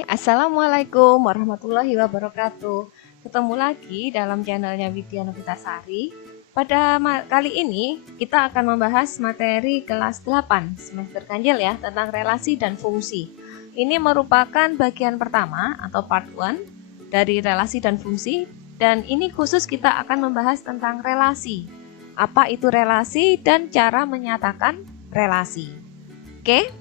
Hai, Assalamualaikum warahmatullahi wabarakatuh. Ketemu lagi dalam channelnya Widya Novitasari. Pada kali ini kita akan membahas materi kelas 8 semester ganjil ya, tentang relasi dan fungsi. Ini merupakan bagian pertama atau part 1 dari relasi dan fungsi, dan ini khusus kita akan membahas tentang relasi. Apa itu relasi dan cara menyatakan relasi. Oke?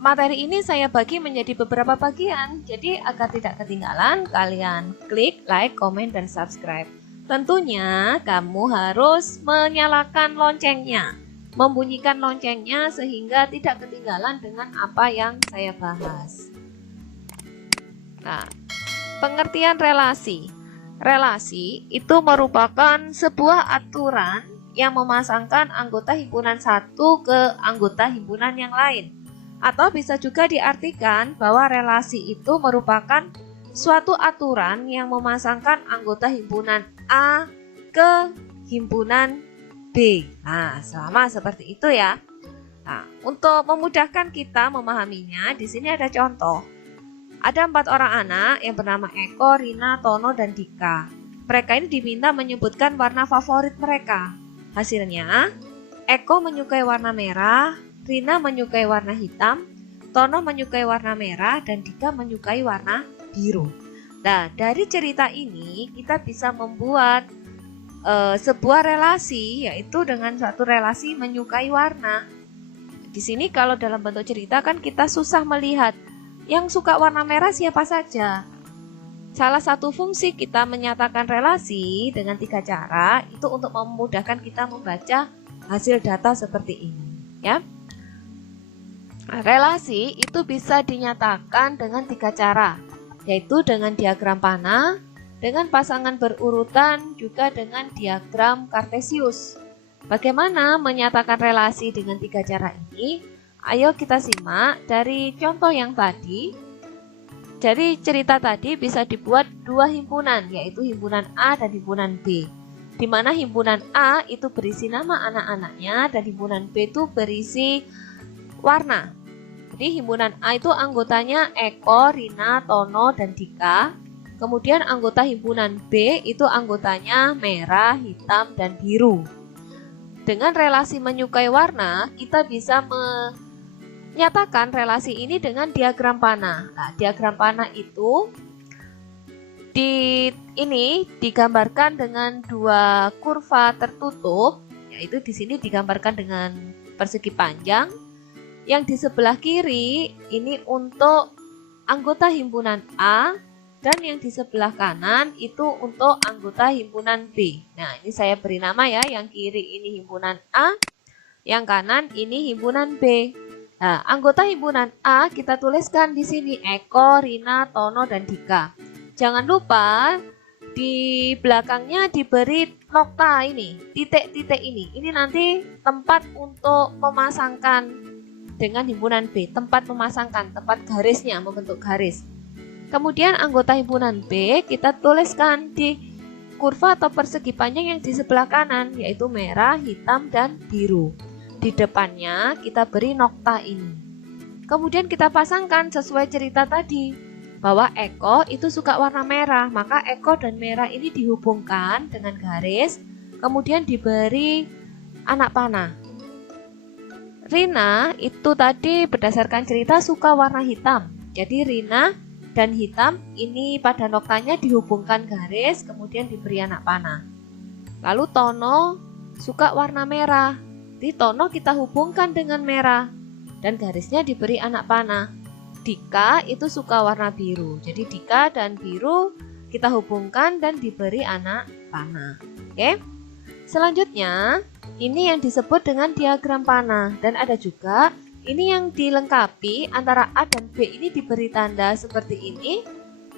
Materi ini saya bagi menjadi beberapa bagian, jadi agar tidak ketinggalan, kalian klik like, komen, dan subscribe. Tentunya kamu harus menyalakan loncengnya, membunyikan loncengnya sehingga tidak ketinggalan dengan apa yang saya bahas. Nah, pengertian relasi. Relasi itu merupakan sebuah aturan yang memasangkan anggota himpunan satu ke anggota himpunan yang lain. Atau bisa juga diartikan bahwa relasi itu merupakan suatu aturan yang memasangkan anggota himpunan A ke himpunan B. Nah, sama seperti itu ya. Nah, untuk memudahkan kita memahaminya, di sini ada contoh. Ada 4 orang anak yang bernama Eko, Rina, Tono, dan Dika. Mereka ini diminta menyebutkan warna favorit mereka. Hasilnya, Eko menyukai warna merah, Rina menyukai warna hitam, Tono menyukai warna merah, dan Dika menyukai warna biru. Nah, dari cerita ini kita bisa membuat sebuah relasi, yaitu dengan suatu relasi menyukai warna. Di sini kalau dalam bentuk cerita kan kita susah melihat yang suka warna merah siapa saja. Salah satu fungsi kita menyatakan relasi dengan 3 cara itu untuk memudahkan kita membaca hasil data seperti ini, ya. Relasi itu bisa dinyatakan dengan 3 cara, yaitu dengan diagram panah, dengan pasangan berurutan, juga dengan diagram kartesius. Bagaimana menyatakan relasi dengan 3 cara ini? Ayo kita simak dari contoh yang tadi. Jadi cerita tadi bisa dibuat 2 himpunan, yaitu himpunan A dan himpunan B. Di mana himpunan A itu berisi nama anak-anaknya dan himpunan B itu berisi warna. Jadi himpunan A itu anggotanya Eko, Rina, Tono, dan Dika. Kemudian anggota himpunan B itu anggotanya merah, hitam, dan biru. Dengan relasi menyukai warna, kita bisa menyatakan relasi ini dengan diagram panah. Nah, diagram panah itu digambarkan dengan 2 kurva tertutup, yaitu di sini digambarkan dengan persegi panjang. Yang di sebelah kiri ini untuk anggota himpunan A, dan yang di sebelah kanan itu untuk anggota himpunan B. Nah, ini saya beri nama ya, yang kiri ini himpunan A, yang kanan ini himpunan B. Nah, anggota himpunan A kita tuliskan di sini Eko, Rina, Tono, dan Dika. Jangan lupa di belakangnya diberi nokta ini, titik-titik ini. Ini nanti tempat untuk memasangkan dengan himpunan B, tempat memasangkan, tempat garisnya, membentuk garis. Kemudian anggota himpunan B kita tuliskan di kurva atau persegi panjang yang di sebelah kanan, yaitu merah, hitam, dan biru. Di depannya kita beri nokta ini. Kemudian kita pasangkan sesuai cerita tadi, bahwa Eko itu suka warna merah, maka Eko dan merah ini dihubungkan dengan garis, kemudian diberi anak panah. Rina itu tadi berdasarkan cerita suka warna hitam. Jadi Rina dan hitam ini pada noktanya dihubungkan garis, kemudian diberi anak panah. Lalu Tono suka warna merah. Di Tono kita hubungkan dengan merah dan garisnya diberi anak panah. Dika itu suka warna biru. Jadi Dika dan biru kita hubungkan dan diberi anak panah. Oke. Selanjutnya, ini yang disebut dengan diagram panah, dan ada juga ini yang dilengkapi antara A dan B ini diberi tanda seperti ini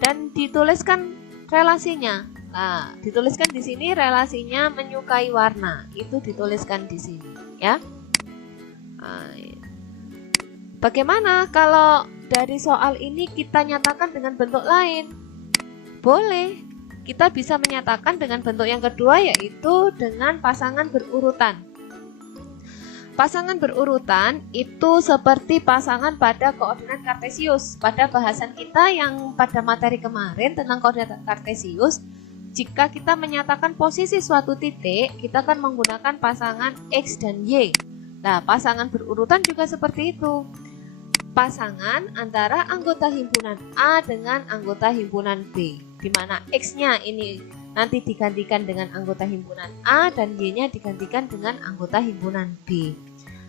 dan dituliskan relasinya. Nah, dituliskan di sini relasinya menyukai warna, itu dituliskan di sini ya. Nah, bagaimana kalau dari soal ini kita nyatakan dengan bentuk lain? Boleh. Kita bisa menyatakan dengan bentuk yang kedua, yaitu dengan pasangan berurutan. Pasangan berurutan itu seperti pasangan pada koordinat kartesius. Pada bahasan kita yang pada materi kemarin tentang koordinat kartesius, jika kita menyatakan posisi suatu titik, kita akan menggunakan pasangan X dan Y. Nah, pasangan berurutan juga seperti itu. Pasangan antara anggota himpunan A dengan anggota himpunan B, di mana X-nya ini nanti digantikan dengan anggota himpunan A dan Y-nya digantikan dengan anggota himpunan B.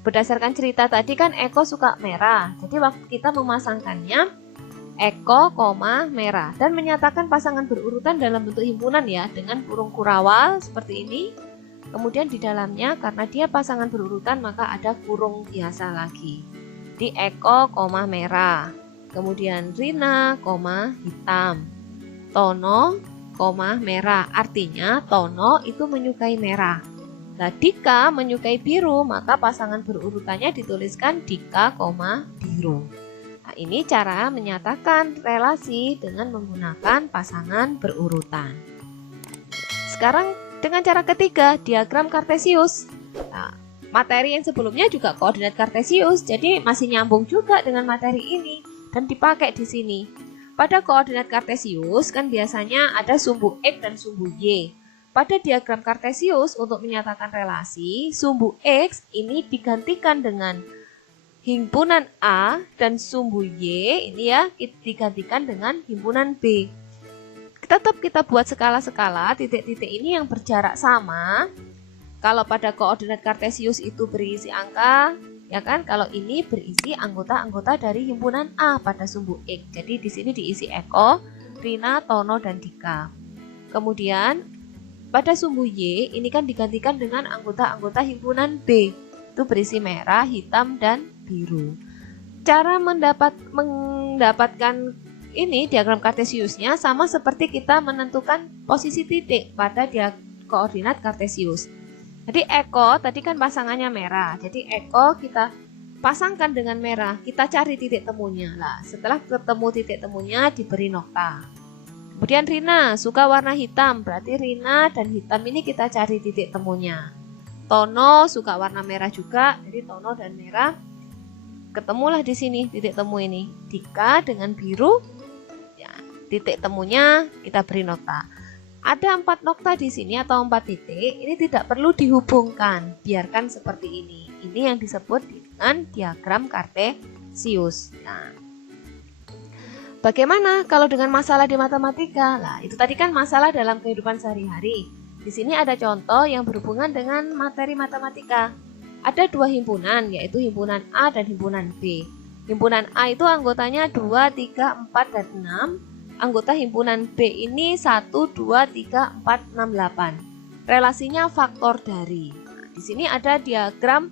Berdasarkan cerita tadi kan Eko suka merah, jadi waktu kita memasangkannya Eko, merah dan menyatakan pasangan berurutan dalam bentuk himpunan ya, dengan kurung kurawal seperti ini. Kemudian di dalamnya karena dia pasangan berurutan maka ada kurung biasa lagi. Di Eko, merah. Kemudian Rina, hitam. Tono, merah. Artinya Tono itu menyukai merah. Nah, Dika menyukai biru, maka pasangan berurutannya dituliskan Dika, biru. Nah, ini cara menyatakan relasi dengan menggunakan pasangan berurutan. Sekarang dengan cara ketiga, diagram kartesius. Nah, materi yang sebelumnya juga koordinat kartesius, jadi masih nyambung juga dengan materi ini dan dipakai di sini. Pada koordinat kartesius kan biasanya ada sumbu X dan sumbu Y. Pada diagram kartesius untuk menyatakan relasi, sumbu X ini digantikan dengan himpunan A dan sumbu Y ini ya digantikan dengan himpunan B. Tetap kita buat skala-skala titik-titik ini yang berjarak sama. Kalau pada koordinat kartesius itu berisi angka, ya kan? Kalau ini berisi anggota-anggota dari himpunan A pada sumbu X. Jadi di sini diisi Eko, Rina, Tono, dan Dika. Kemudian pada sumbu Y ini kan digantikan dengan anggota-anggota himpunan B. Itu berisi merah, hitam, dan biru. Cara mendapatkan ini diagram kartesiusnya sama seperti kita menentukan posisi titik pada koordinat kartesius. Jadi Eko tadi kan pasangannya merah. Jadi Eko kita pasangkan dengan merah. Kita cari titik temunya. Lah, setelah ketemu titik temunya diberi nokta. Kemudian Rina suka warna hitam. Berarti Rina dan hitam ini kita cari titik temunya. Tono suka warna merah juga. Jadi Tono dan merah ketemulah di sini titik temu ini. Dika dengan biru. Ya, titik temunya kita beri nokta. Ada 4 nokta di sini atau 4 titik, ini tidak perlu dihubungkan, biarkan seperti ini. Ini yang disebut dengan diagram kartesius. Nah, bagaimana kalau dengan masalah di matematika? Nah, itu tadi kan masalah dalam kehidupan sehari-hari. Di sini ada contoh yang berhubungan dengan materi matematika. Ada 2 himpunan, yaitu himpunan A dan himpunan B. Himpunan A itu anggotanya 2, 3, 4, dan 6. Anggota himpunan B ini 1, 2, 3, 4, 6, 8. Relasinya faktor dari. Nah, di sini ada diagram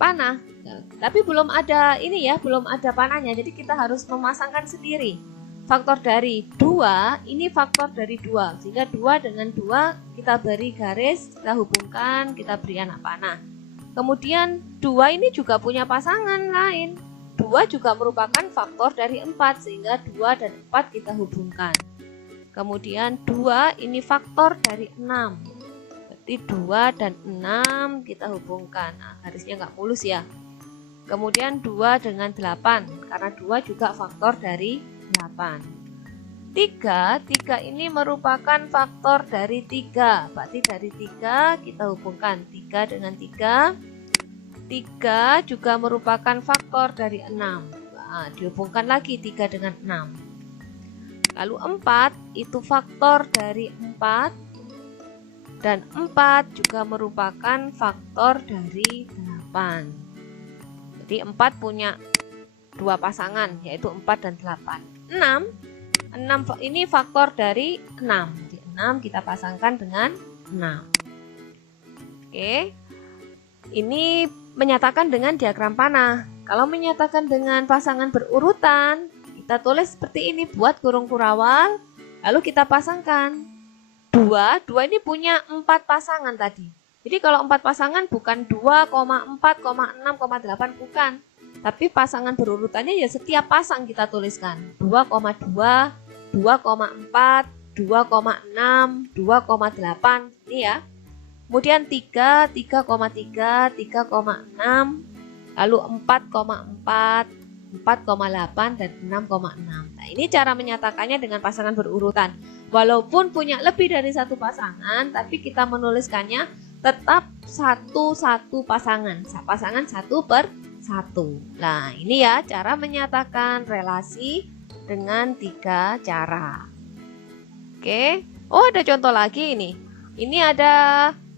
panah. Nah, tapi belum ada ini ya, belum ada panahnya. Jadi kita harus memasangkan sendiri. Faktor dari 2, ini faktor dari 2. Sehingga 2 dengan 2 kita beri garis, kita hubungkan, kita beri anak panah. Kemudian 2 ini juga punya pasangan lain. 2 juga merupakan faktor dari 4, sehingga 2 dan 4 kita hubungkan. Kemudian 2 ini faktor dari 6. Berarti 2 dan 6 kita hubungkan. Nah, garisnya nggak mulus ya. Kemudian 2 dengan 8, karena 2 juga faktor dari 8. 3 ini merupakan faktor dari 3. Berarti dari 3 kita hubungkan 3 dengan 3. 3 juga merupakan faktor dari 6. Nah, dihubungkan lagi 3 dengan 6. Lalu 4 itu faktor dari 4. Dan 4 juga merupakan faktor dari 8. Jadi 4 punya 2 pasangan, yaitu 4 dan 8. 6 ini faktor dari 6. Jadi 6 kita pasangkan dengan 6. Oke. Ini menyatakan dengan diagram panah. Kalau menyatakan dengan pasangan berurutan, kita tulis seperti ini, buat kurung kurawal, lalu kita pasangkan. 2 ini punya 4 pasangan tadi. Jadi kalau 4 pasangan bukan 2, 4, 6, 8, bukan. Tapi pasangan berurutannya ya setiap pasang kita tuliskan. 2,2, 2,4, 2,6, 2,8. Ini ya. Kemudian 3, 3,3, 3,6, lalu 4,4, 4,8, dan 6,6. Nah, ini cara menyatakannya dengan pasangan berurutan. Walaupun punya lebih dari satu pasangan, tapi kita menuliskannya tetap satu pasangan. Pasangan 1/1. Nah, ini ya cara menyatakan relasi dengan 3 cara. Oke. Oh, ada contoh lagi ini. Ini ada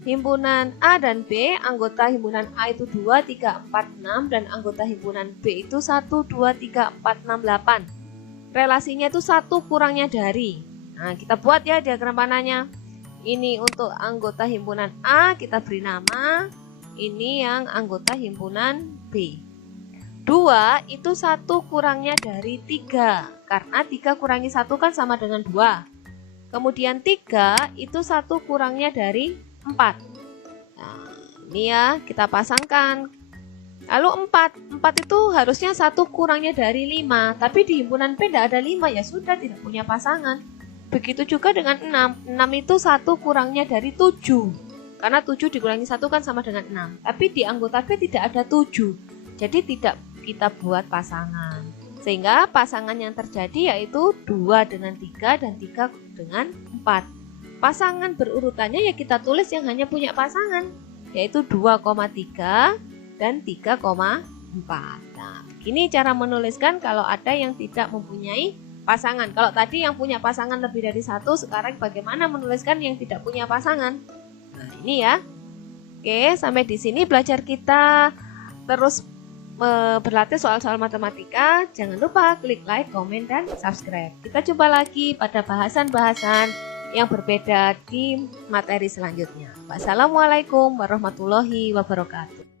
himpunan A dan B, anggota himpunan A itu 2, 3, 4, 6, dan anggota himpunan B itu 1, 2, 3, 4, 6, 8. Relasinya itu 1 kurangnya dari. Nah, kita buat ya diagram panahnya. Ini untuk anggota himpunan A, kita beri nama. Ini yang anggota himpunan B. 2 itu 1 kurangnya dari 3. Karena 3 kurangi 1 kan sama dengan 2. Kemudian 3 itu 1 kurangnya dari 4. Nah, ini ya kita pasangkan. Lalu 4 itu harusnya 1 kurangnya dari 5. Tapi di himpunan P tidak ada 5, ya sudah tidak punya pasangan. Begitu juga dengan 6. 6 itu 1 kurangnya dari 7. Karena 7 dikurangi 1 kan sama dengan 6. Tapi di anggota P tidak ada 7. Jadi tidak kita buat pasangan. Sehingga pasangan yang terjadi yaitu 2 dengan 3 dan 3 dengan 4. Pasangan berurutannya ya kita tulis yang hanya punya pasangan, yaitu 2,3 dan 3,4. Nah, ini cara menuliskan kalau ada yang tidak mempunyai pasangan. Kalau tadi yang punya pasangan lebih dari 1, sekarang bagaimana menuliskan yang tidak punya pasangan? Nah, ini ya. Oke, sampai di sini belajar kita. Terus berlatih soal-soal matematika. Jangan lupa klik like, komen, dan subscribe. Kita coba lagi pada bahasan-bahasan yang berbeda di materi selanjutnya. Wassalamualaikum warahmatullahi wabarakatuh.